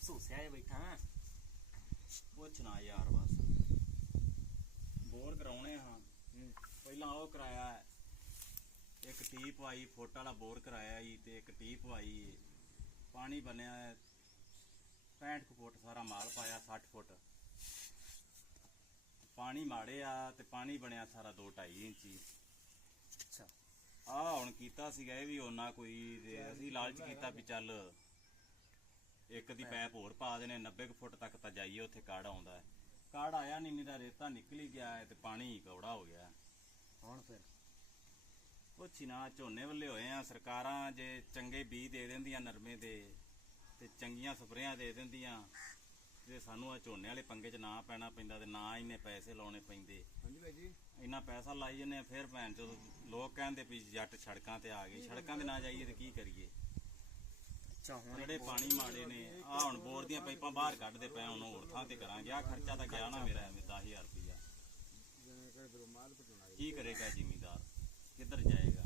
ਸੋਸਿਆ ਜਿਹਾ ਬੈਠਾ ਪੁੱਛਣਾ ਯਾਰ ਬਸ। ਬੋਰ ਕਰਾਉਣੇ ਹਾਂ। ਪਹਿਲਾਂ ਉਹ ਕਰਾਇਆ। ਇੱਕ ਟੀ ਪਵਾਈ ਫੁੱਟ ਵਾਲਾ ਬੋਰ ਕਰਾਇਆ ਜੀ ਤੇ ਇੱਕ ਟੀ ਪਵਾਈ। ਪਾਣੀ ਬਣਿਆ ਹੈ। 65 ਕੁ ਫੁੱਟ ਸਾਰਾ ਮਾਲ ਪਾਇਆ 60 ਫੁੱਟ। ਪਾਣੀ ਮਾੜਿਆ ਤੇ ਪਾਣੀ ਬਣਿਆ ਸਾਰਾ 2 2.5 ਇੰਚੀ ਅੱਛਾ। ਆ ਹੁਣ ਕੀਤਾ ਸੀਗਾ ਇਹ ਵੀ ਉਹਨਾਂ ਕੋਈ ਅਸੀਂ ਲਾਲਚ ਕੀਤਾ ਵੀ ਚੱਲ ਇੱਕ ਦੀ ਪੈਪ ਹੋਰ ਪਾ ਦੇਣੇ 90 ਕੁ ਫੁੱਟ ਤੱਕ ਤਾਂ ਜਾਈਏ ਉੱਥੇ ਕਾੜ ਆਉਂਦਾ ਹੈ। ਕਾੜ ਆਇਆ ਨਹੀਂ ਮੇਰਾ ਰੇਤਾ ਨਿਕਲ ਹੀ ਗਿਆ ਹੈ ਤੇ ਪਾਣੀ ਕੌੜਾ ਹੋ ਗਿਆ ਹੁਣ ਫਿਰ? ਕੁਛ ਨਾ ਝੋਨੇ ਵੱਲੇ ਹੋਏ ਆ ਸਰਕਾਰਾਂ ਜੇ ਚੰਗੇ ਬੀਜ ਦੇ ਦਿੰਦੀਆਂ ਨਰਮੇ ਦੇ ਤੇ ਚੰਗੀਆਂ ਸਪਰੇਆਂ ਦੇ ਦਿੰਦੀਆਂ ਤੇ ਸਾਨੂੰ ਆ ਝੋਨੇ ਵਾਲੇ ਪੰਗੇ 'ਚ ਨਾ ਪੈਣਾ ਪੈਂਦਾ ਤੇ ਨਾ ਇੰਨੇ ਪੈਸੇ ਲਾਉਣੇ ਪੈਂਦੇ। ਹਾਂਜੀ ਭਾਈ ਜੀ। ਇੰਨਾ ਪੈਸਾ ਲਾਈ ਜੰਨੇ ਫਿਰ ਭੈਣ ਚੋ ਲੋਕ ਕਹਿੰਦੇ ਵੀ ਜੱਟ ਸੜਕਾਂ ਤੇ ਆ ਗਏ ਸੜਕਾਂ ਤੇ ਨਾ ਜਾਈਏ ਤੇ ਕੀ ਕਰੀਏ? ਅੱਛਾ ਹੁਣ ਜਿਹੜੇ ਪਾਣੀ ਮਾੜੇ ਨੇ ਆ ਹੁਣ ਬੋਰ ਦੀਆਂ ਪਾਈਪਾਂ ਬਾਹਰ ਕੱਢਦੇ ਪਏ ਹੁਣ ਹੋਰ ਥਾਂ ਤੇ ਕਰਾਂਗੇ। ਆ ਖਰਚਾ ਤਾਂ ਗਿਆ ਨਾ ਮੇਰਾ ਐਵੇਂ 10000 ਰੁਪਇਆ ਕਿ ਕਰੇਗਾ ਜ਼ਿਮੀਦਾਰ? ਕਿੱਧਰ ਜਾਏਗਾ?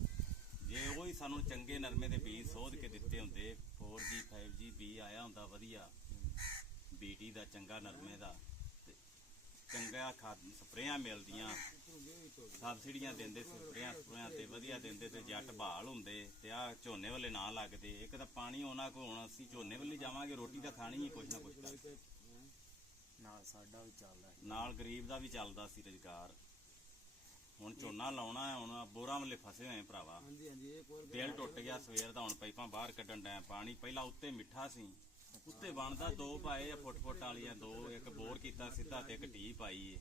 ਜੇ ਉਹ ਹੀ ਸਾਨੂੰ ਚੰਗੇ ਨਰਮੇ ਦੇ ਬੀਜ ਸੋਧ ਕੇ ਦਿੱਤੇ ਹੁੰਦੇ 4G 5G ਬੀਜ ਆਇਆ ਹੁੰਦਾ ਵਧੀਆ। ਬੀਟੀ ਦਾ ਚੰਗਾ ਨਰਮੇ ਦਾ। ਚੰਗਾ ਖਾਦ ਸਪਰੇਆਂ ਮਿਲਦੀਆਂ ਸਬਸਿਡੀਆਂ ਦਿੰਦੇ ਸਪਰੇਆਂ ਸਪਰੇਆਂ ਤੇ ਵਧੀਆ ਦਿੰਦੇ ਤੇ ਜੱਟ ਬਹਾਲ ਹੁੰਦੇ ਤੇ ਆ ਝੋਨੇ ਵਾਲੇ ਨਾ ਲੱਗਦੇ। ਇੱਕ ਤਾਂ ਪਾਣੀ ਉਹਨਾਂ ਕੋ ਹੁਣ ਅਸੀਂ ਝੋਨੇ ਵੱਲੇ ਜਾਵਾਂਗੇ ਰੋਟੀ ਤਾਂ ਖਾਣੀ ਹੀ ਕੁਛ ਨਾ ਕੁਛ ਕਰਕੇ ਨਾਲ ਸਾਡਾ ਵੀ ਚੱਲਦਾ ਨਾਲ ਗਰੀਬ ਦਾ ਵੀ ਚੱਲਦਾ ਸੀ ਰੁਜ਼ਗਾਰ। ਹੁਣ ਝੋਨਾ ਲਾਉਣਾ ਹੈ ਹੁਣ ਬੋਰਾਂ ਵੱਲੇ ਫਸੇ ਹੋਏ ਭਰਾਵਾ। ਹਾਂਜੀ ਹਾਂਜੀ ਇਹ ਕੋਈ ਦਿਲ ਟੁੱਟ ਗਿਆ ਸਵੇਰ ਦਾ ਹੁਣ ਪਾਈਪਾਂ ਬਾਹਰ ਕੱਢਣ ਡਿਆ ਪਾਣੀ ਪਹਿਲਾਂ ਉੱਤੇ ਮਿੱਠਾ ਸੀ। ਉੱਤੇ ਬਣਦਾ ਦੋ ਪਾਏ ਆ ਫੁੱਟ ਫੁੱਟ ਵਾਲੀਆਂ ਦੋ ਇੱਕ ਬੋਰ ਕੀਤਾ ਸਿੱਧਾ ਤੇ ਇੱਕ ਟੀ ਪਾਈ ਏ।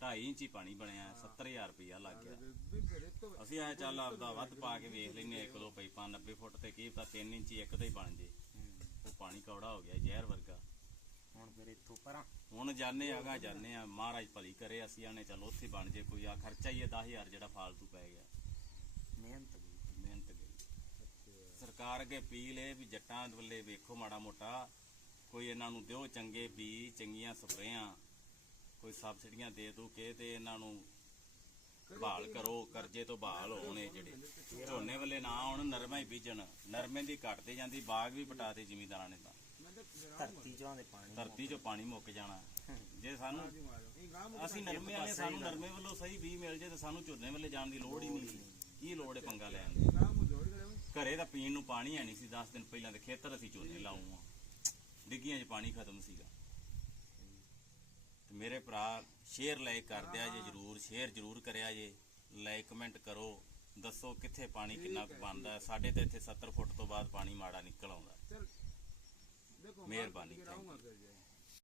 2.5 ਇੰਚੀ ਪਾਣੀ ਬਣਿਆ 70000 ਰੁਪਇਆ ਲੱਗ ਗਿਆ। ਅਸੀਂ ਆਇਆ ਚੱਲ ਆਪਦਾ ਵੱਧ ਪਾ ਕੇ ਵੇਖ ਲੈਨੇ ਇੱਕ ਦੋ ਪਾਈਪਾਂ 90 ਫੁੱਟ ਤੇ ਕੀ ਪਤਾ 3 ਇੰਚੀ ਇੱਕ ਦਾ ਹੀ ਬਣ ਜੇ। ਉਹ ਪਾਣੀ ਕੌੜਾ ਹੋ ਗਿਆ ਜ਼ਹਿਰ ਵਰਗਾ। ਹੁਣ ਫਿਰ ਇੱਥੋਂ ਪਰਾਂ। ਹੁਣ ਜਾਣੇ ਆਗਾ ਜਾਣੇ ਆ ਮਹਾਰਾਜ ਭਲੀ ਕਰੇ ਅਸੀਂ ਆਨੇ ਚੱਲ ਉੱਥੇ ਬਣ ਜੇ ਕੋਈ ਆ ਖਰਚਾ ਹੀ ਹੈ 10000 ਜਿਹੜਾ ਫਾਲਤੂ ਪੈ ਗਿਆ। ਮਿਹਨਤ ਵੀ ਮਿਹਨਤ ਗਈ। ਸਰਕਾਰ ਅੱਗੇ ਅਪੀਲ ਹੈ ਵੀ ਜੱਟਾਂ ਦੇ ਵੱਲੇ ਵੇਖੋ ਮਾੜਾ ਮੋਟਾ। ਕੋਈ ਇਹਨਾਂ ਨੂੰ ਦਿਓ ਚੰਗੇ ਬੀਜ ਚੰਗੀਆਂ ਸਪਰੇਆਂ ਕੋਈ ਸਬਸਿਡੀਆਂ ਦੇ ਦੋ ਕੇ ਤੇ ਇਹਨਾਂ ਨੂੰ ਬਹਾਲ ਕਰੋ ਕਰਜ਼ੇ ਤੋਂ ਬਹਾਲ ਹੋਣ ਜਿਹੜੇ। ਝੋਨੇ ਵੱਲੇ ਨਾ ਆਉਣ ਨਰਮਾ ਹੀ ਬੀਜਣ। ਨਰਮੇ ਦੀ ਘਟਦੇ ਜਾਂਦੀ ਬਾਗ ਵੀ ਪਟਾਤੇ ਜ਼ਿਮੀਂਦਾਰਾਂ ਨੇ ਤਾਂ। ਧਰਤੀ ਚੋਂ ਦੇ ਪਾਣੀ ਧਰਤੀ 'ਚੋਂ ਪਾਣੀ ਮੁੱਕ ਜਾਣਾ। ਜੇ ਸਾਨੂੰ ਅਸੀਂ ਨਰਮੇ ਵਾਲੇ ਸਾਨੂੰ ਨਰਮੇ ਵੱਲੋਂ ਸਹੀ ਬੀਜ ਮਿਲ ਜੇ ਤਾਂ ਸਾਨੂੰ ਝੋਨੇ ਵੱਲੇ ਜਾਣ ਦੀ ਲੋੜ ਹੀ ਨਹੀਂ ਕੀ ਲੋੜ ਹੈ ਪੰਗਾ ਲੈਣ ਦੀ? ਘਰੇ ਤਾਂ ਪੀਣ ਨੂੰ ਪਾਣੀ ਹੈ ਨਹੀਂ ਸੀ 10 ਦਿਨ ਪਹਿਲਾਂ ਤੇ ਖੇਤਰ ਅਸੀਂ ਝੋਨੇ ਲਾਉਂ ਆ ਡਿੱਗੀਆਂ 'ਚ ਪਾਣੀ ਖਤਮ ਸੀਗਾ। ਤੇ ਮੇਰੇ ਭਰਾ ਸ਼ੇਅਰ ਲਾਈਕ ਕਰ ਦਿਆ ਜੇ ਜਰੂਰ ਸ਼ੇਅਰ ਜਰੂਰ ਕਰਿਆ ਜੇ। ਲਾਈਕ ਕਮੈਂਟ ਕਰੋ ਦੱਸੋ ਕਿੱਥੇ ਪਾਣੀ ਕਿੰਨਾ ਕੁ ਬਣਦਾ। ਸਾਡੇ ਤੇ ਇੱਥੇ 70 ਫੁੱਟ ਤੋਂ ਬਾਅਦ ਪਾਣੀ ਮਾੜਾ ਨਿਕਲ ਆਉਂਦਾ ਮਿਹਰਬਾਨੀ,